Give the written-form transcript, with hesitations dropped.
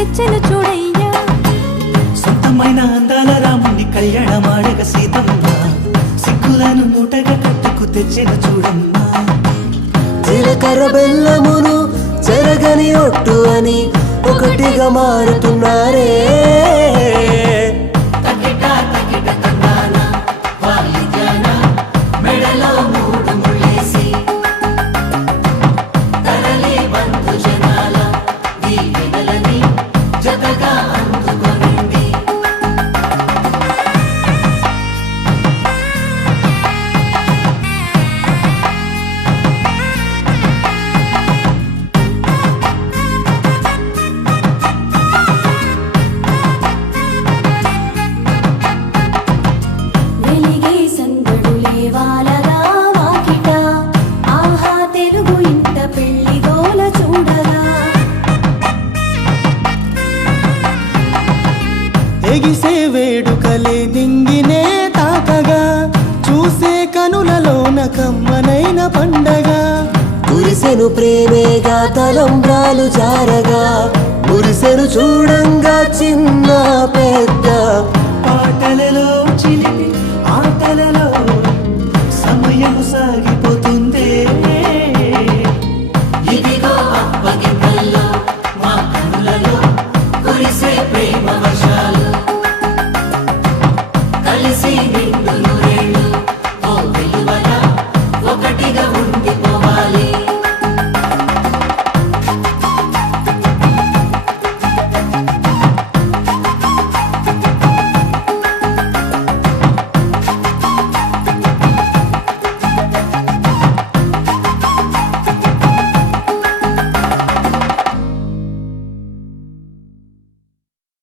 తెచ్చెను చూడయ్యా. సొంతమైన అందాల రాముని కళ్యాణమాడగ సీతమ్మ సిగ్గులను మూటగా కట్టుకు తెచ్చెను చూడమ్మా. జీలకర్ర బెల్లమును చెరగని ఒట్టు అని ఒకటిగా మారుతున్నారే. వెలిగే సందడులే వాలగా వాకిట, ఆహా తెలుగు ఇంట పెళ్లి గోల చూడగా. ఎగిసే వేడుకలే దింగినే తాకగా, చూసే కనులలోన కమ్మనైన పండగ. కురిసెను ప్రేమేగా తలంబ్రాలు జారగా, మురిసెను చూడంగా చిన్న పెద్ద. పాటల